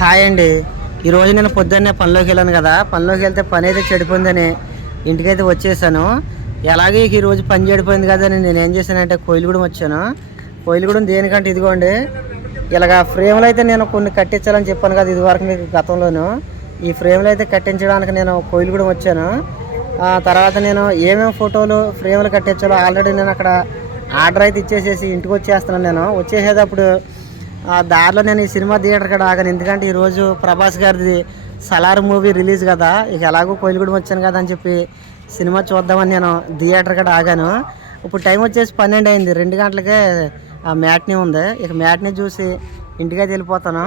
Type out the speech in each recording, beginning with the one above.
Hi అండి. ఈరోజు నేను పొద్దున్నే పనిలోకి వెళ్ళాను కదా. పనిలోకి వెళ్తే పని అయితే చెడిపోయిందని ఇంటికైతే వచ్చేసాను. ఎలాగే ఈరోజు పని చెడిపోయింది కదా అని నేను ఏం చేశానంటే కోయిలుగూడెం వచ్చాను. కోయిలుగూడెం దేనికంటే ఇదిగోండి ఇలాగ ఫ్రేమ్లు అయితే నేను కొన్ని కట్టించాలని చెప్పాను కదా ఇదివరకు మీకు గతంలోను. ఈ ఫ్రేమ్లు అయితే కట్టించడానికి నేను కోయిలుగూడెం వచ్చాను. ఆ తర్వాత నేను ఏమేమి ఫోటోలు ఫ్రేమ్లు కట్టించాలో ఆల్రెడీ నేను అక్కడ ఆర్డర్ అయితే ఇచ్చేసేసి ఇంటికి వచ్చేస్తున్నాను నేను. వచ్చేసేటప్పుడు దారిలో నేను ఈ సినిమా థియేటర్ కూడా ఆగాను. ఎందుకంటే ఈరోజు ప్రభాస్ గారిది సలార్ మూవీ రిలీజ్ కదా ఇక ఎలాగో కోయిలగూడెం వచ్చాను కదా అని చెప్పి సినిమా చూద్దామని నేను థియేటర్ కూడా ఆగాను. ఇప్పుడు టైం వచ్చేసి పన్నెండు అయింది. రెండు గంటలకే ఆ మ్యాట్ని ఉంది. ఇక మ్యాట్ని చూసి ఇంటికైతే వెళ్ళిపోతాను.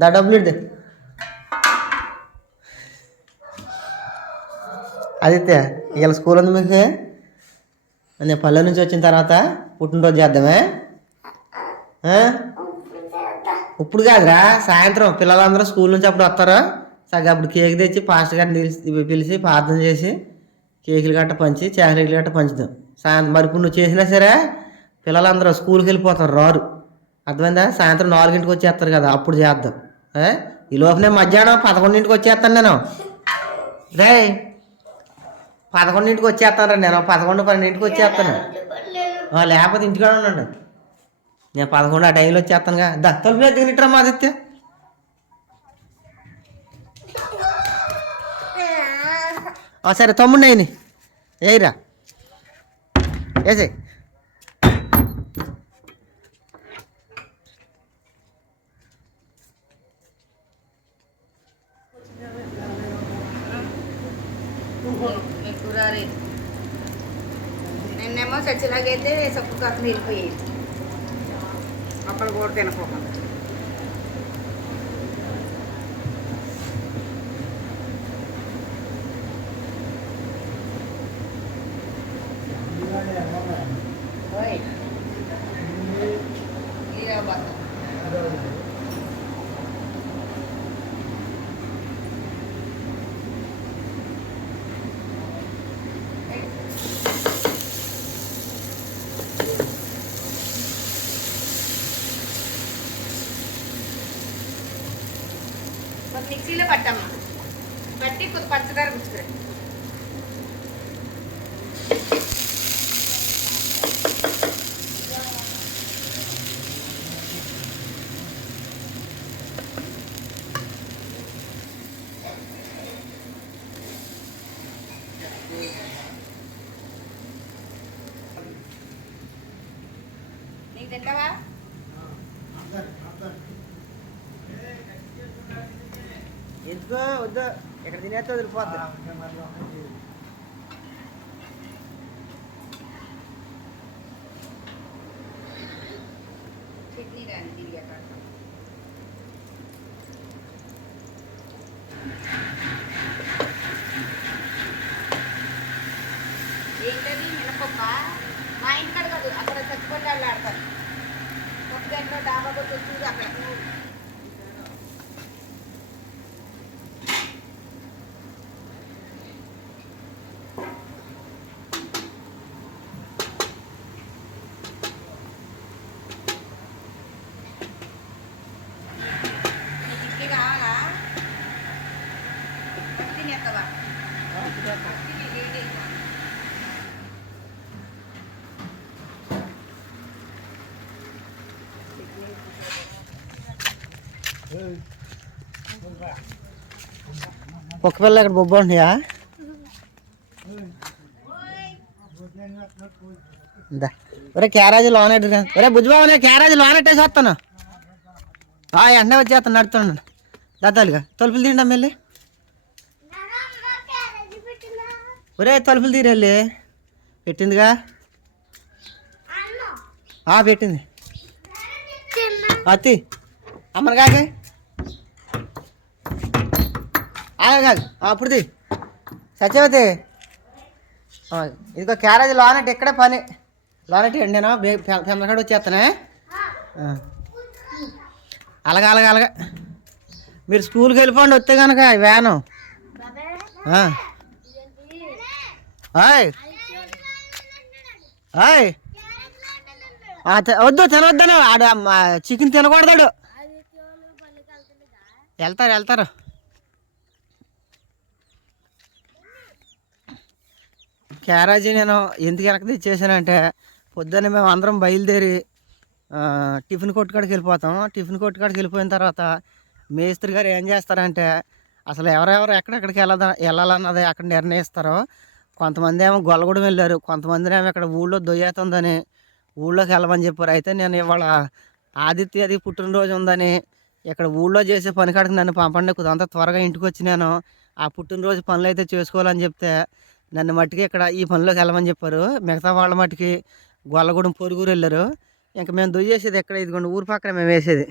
దా డబ్బులు ఇద్దే ఆదిత్య ఇవాళ స్కూల్ ఉంది మీకు? నేను పల్లె నుంచి వచ్చిన తర్వాత పుట్టినరోజు చేద్దామే. ఇప్పుడు కాదురా సాయంత్రం పిల్లలందరూ స్కూల్ నుంచి అప్పుడు వస్తారా. సగం అప్పుడు కేక్ తెచ్చి పాస్ట్ గారిని పిలిచి పిలిచి ప్రార్థన చేసి కేకులు గట్ట పంచి చాక్లెట్లు గట్ట పంచుదాం. సాయంత్రం మరి ఇప్పుడు నువ్వు చేసినా సరే పిల్లలందరూ స్కూల్కి వెళ్ళిపోతారు రారు. అర్థమైందా? సాయంత్రం నాలుగింటికి వచ్చేస్తారు కదా అప్పుడు చేద్దాం. ఈ లోపలే మధ్యాహ్నం పదకొండింటికి వచ్చేస్తాను నేను. రే పదకొండింటికి వచ్చేస్తాను రా నేను. పదకొండు పన్నెండింటికి వచ్చేస్తాను. లేకపోతే ఇంటికాడ ఉండండి. నేను పదకొండు ఆ టైంలో వచ్చేస్తానుగా. దా తలుపు దగ్గర మా ఆదిత్య ఆ, సరే తమ్ముడు అయ్యి ఏయిరా వేసే గారే. నిన్నేమో చచ్చిలాగైతే సప్పు కాకుండా వెళ్ళిపోయి అప్పుడు కూడా తినకోకుండా మిక్సీలో పట్టమ్మా పట్టి కొద్ది పంచదార గుచ్చుకురా ఇక్కడ తినేస్తే వదిలిపోద్ది. చట్నీ రాని తిరిగి అక్కడ కుక్క పిల్ల ఇక్కడ బొబ్బ ఉన్నాయా ఒరే క్యారేజ్ లోన్ ఒరే బుజ్జిబాబు క్యారేజ్ లోన్ ఎట్టేసి వస్తాను. ఆ, ఎండ వచ్చేస్తాను నడుతున్నాను దత్తాలుగా తలుపులు తీయండి మళ్ళీ ఒరే తలుపులు తీరెళ్ళి పెట్టిందిగా? ఆ, పెట్టింది. అతి అమ్మను కాకే. అలాగే కాదు అప్పుడుది సత్యవతి. ఇదిగో క్యారేజ్ లోనట్టు ఇక్కడే పని. లోనట్టు అండి నేను ఫెమ్మకాడ వచ్చేస్తానే అలాగా అలాగే అలాగా. మీరు స్కూల్కి వెళ్ళిపోండి వస్తే కనుక వ్యాను. ఆయ్ ఆయ్ వద్దు తినవద్దని ఆడు చికెన్ తినకూడదాడు. వెళ్తారు వెళ్తారు. క్యారేజీ నేను ఎందుకు వెనక తెచ్చేసానంటే పొద్దున్నే మేము అందరం బయలుదేరి టిఫిన్ కొట్టుకాడికి వెళ్ళిపోతాం. టిఫిన్ కొట్టుకాడికి వెళ్ళిపోయిన తర్వాత మేస్త్రి గారు ఏం చేస్తారంటే అసలు ఎవరెవరు ఎక్కడెక్కడికి వెళ్ళద వెళ్ళాలన్నది అక్కడ నిర్ణయిస్తారో. కొంతమంది ఏమో గొల్లగూడెం వెళ్ళారు కొంతమంది ఏమో ఇక్కడ ఊళ్ళో దొయ్యేతుందని ఊళ్ళోకి వెళ్ళమని చెప్పారు. అయితే నేను ఇవాళ ఆదిత్య అది పుట్టినరోజు ఉందని ఇక్కడ ఊళ్ళో చేసే పని కాడికి నన్ను పంపండి అంత త్వరగా ఇంటికి వచ్చి నేను ఆ పుట్టినరోజు పనులు అయితే చేసుకోవాలని చెప్తే నన్ను మట్టికి ఇక్కడ ఈ పనిలోకి వెళ్ళమని చెప్పారు. మిగతా వాళ్ళ మట్టికి గొల్లగూడెం పొరుగురు వెళ్ళారు. ఇంకా మేము దొయ్యేసేది ఎక్కడ? ఇదిగోండి ఊరు పక్కన మేము వేసేది.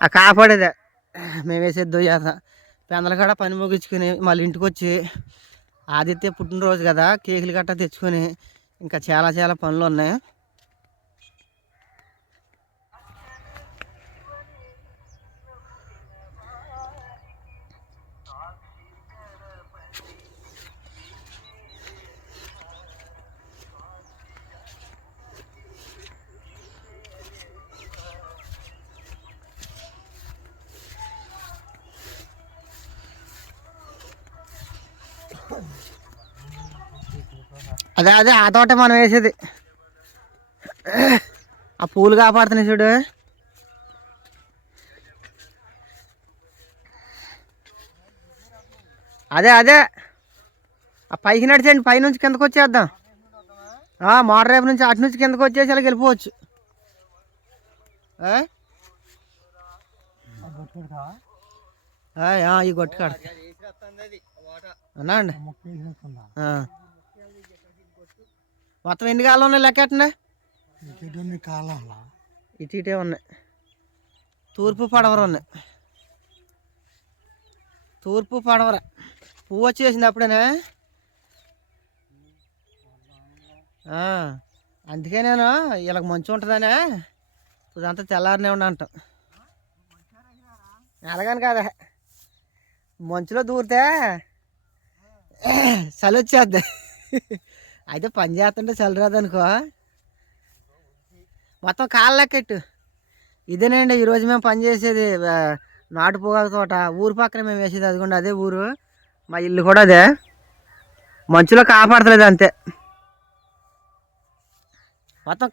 ఆ కాపాడేదే. మేము వేసేది దొయ్యాత పెందలకాడ పని ముగించుకుని మళ్ళీ ఇంటికి వచ్చి ఆదిత్య పుట్టినరోజు కదా కేకులు గట్టా తెచ్చుకొని ఇంకా చాలా చాలా పనులు ఉన్నాయి. అదే అదే ఆ తోట మనం వేసేది. ఆ పూలు కాపాడుతున్నాయి చూడు. అదే అదే. ఆ పైకి నడిచండి పై నుంచి కిందకు వచ్చేద్దాం. మోటార్ రేపు నుంచి అటు నుంచి కిందకు వచ్చేసి అలా వెళ్ళిపోవచ్చు ఈ గొట్టు కాడ. అవునా అండి. మొత్తం ఎన్ని కాళ్ళు ఉన్నాయి లెక్కెట్టండి కాలాలా? ఇటు ఇటే ఉన్నాయి. తూర్పు పడవర ఉన్నాయి. తూర్పు పడవర పువ్వు వచ్చేసింది అప్పుడేనే? అందుకే నేను ఇలాగ మంచు ఉంటుందనే. ఇదంతా తెల్లారనే ఉండి అంటాం. అలాగని కాదా. మంచులో దూరితే చలి వచ్చేద్ది. అయితే పని చేస్తుంటే చల్లరాదనుకో. మొత్తం కాళ్ళ లెక్కెట్టు ఇదేనండి ఈరోజు మేము పని చేసేది నాటు పొగాకు తోట. ఊరు పక్కన మేము వేసేది అదిగోండి అదే ఊరు. మా ఇల్లు కూడా అదే. మంచులో కాపాడతలేదు అంతే. మొత్తం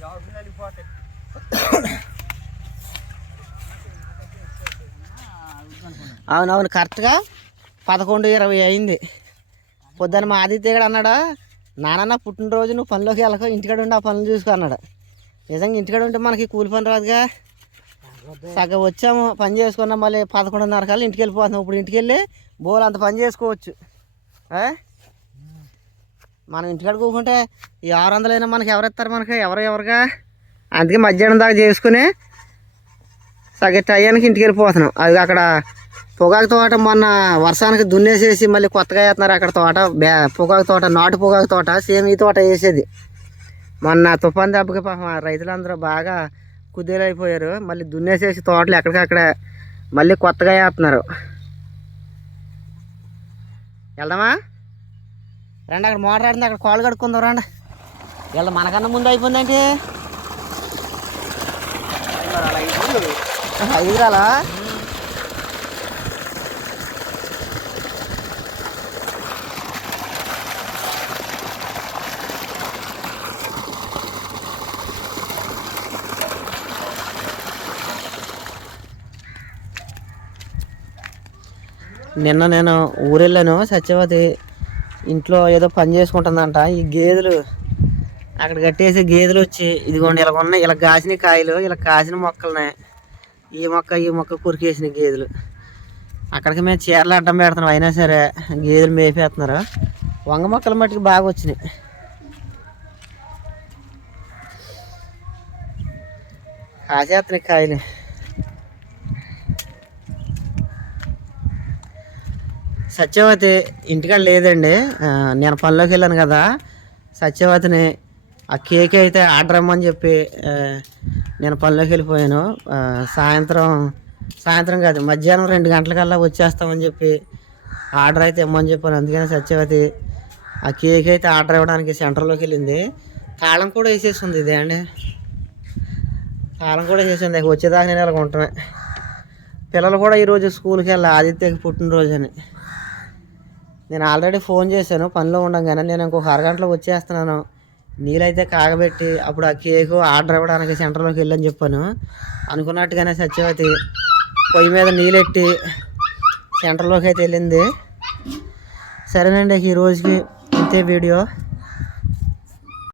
కాళ్ళ లెక్కెట్టండి అవునవును కరెక్ట్గా పదకొండు ఇరవై అయింది. పొద్దున్న మా ఆదిత్య గడు అన్నాడా నాన్న పుట్టినరోజు నువ్వు పనిలోకి వెళ్ళకో ఇంటికాడ ఉండి ఆ పనులు చూసుకో అన్నాడు. నిజంగా ఇంటికాడ ఉంటే మనకి కూలి పని రాదుగా. సగం వచ్చాము పని చేసుకున్నాం మళ్ళీ పదకొండున్నర కల్లా ఇంటికి వెళ్ళిపోతున్నాం. ఇప్పుడు ఇంటికి వెళ్ళి బోల్ అంత పని చేసుకోవచ్చు. మనం ఇంటికాడ కూకుంటే ఈ ఆరు వందలైనా మనకి ఎవరిస్తారు మనకి? ఎవరు ఎవరుగా? అందుకే మధ్యాహ్నం దాకా చేసుకుని సగం టయానికి ఇంటికి వెళ్ళిపోతున్నాం. అది అక్కడ పొగాకు తోట మొన్న వర్షానికి దున్నేసేసి మళ్ళీ కొత్తగా వేస్తున్నారు అక్కడ తోట. బ్యా పొగాకు తోట నాటు పొగాకు తోట సేమ్ ఈ తోట వేసేది. మొన్న తుఫాన్ దెబ్బకి పాపం రైతులందరూ బాగా కుదేలైపోయారు. మళ్ళీ దున్నేసేసి తోటలు ఎక్కడికక్కడ మళ్ళీ కొత్తగా వేస్తున్నారు. వెళ్దామా? రండి అక్కడ మోటార్ ఆడింది అక్కడ కాళ్ళు కడుక్కుందాం రండి. వీళ్ళ మనకన్నా ముందు అయిపోయిందండి. ఐదు రాలా నిన్న నేను ఊరెళ్ళాను సత్యవతి. ఇంట్లో ఏదో పని చేసుకుంటుందంట. ఈ గేదెలు అక్కడ కట్టేసి గేదెలు వచ్చి ఇదిగోండి ఇలా ఉన్నాయి ఇలా కాసిన కాయలు ఇలా కాసిన మొక్కలనే. ఈ మొక్క ఈ మొక్క కురికేసిన గేదెలు. అక్కడికి మేము చీరలు అడ్డం పెడుతున్నాం. అయినా సరే గేదెలు మేపేస్తున్నారు. వంగ మొక్కలు మట్టుకు బాగా వచ్చినాయి. కాసేస్తున్నాయి కాయలు. సత్యవతి ఇంటికాడ లేదండి. నేను పనిలోకి వెళ్ళాను కదా. సత్యవతిని ఆ కేక్ అయితే ఆర్డర్ ఇమ్మని చెప్పి నేను పనిలోకి వెళ్ళిపోయాను. సాయంత్రం సాయంత్రం కాదు మధ్యాహ్నం రెండు గంటలకల్లా వచ్చేస్తామని చెప్పి ఆర్డర్ అయితే ఇమ్మని చెప్పాను. అందుకని సత్యవతి ఆ కేక్ అయితే ఆర్డర్ ఇవ్వడానికి సెంటర్లోకి వెళ్ళింది. తాళం కూడా వేసేసింది ఇదే అండి. తాళం కూడా వేసేసింది. వచ్చేదాకా నేను ఇలా ఉంటాను పిల్లలు కూడా ఈరోజు స్కూల్కి వెళ్ళాలి. ఆదిత్యకి పుట్టినరోజు అని. నేను ఆల్రెడీ ఫోన్ చేశాను పనిలో ఉండగానే నేను ఇంకొక అరగంటలో వచ్చేస్తున్నాను. నీళ్ళైతే కాగబెట్టి అప్పుడు ఆ కేకు ఆర్డర్ ఇవ్వడానికి సెంటర్లోకి వెళ్ళని చెప్పాను. అనుకున్నట్టుగానే సత్యవతి పొయ్యి మీద నీళ్ళెట్టి సెంటర్లోకి అయితే వెళ్ళింది. సరేనండి ఈ రోజుకి ఇంతే వీడియో.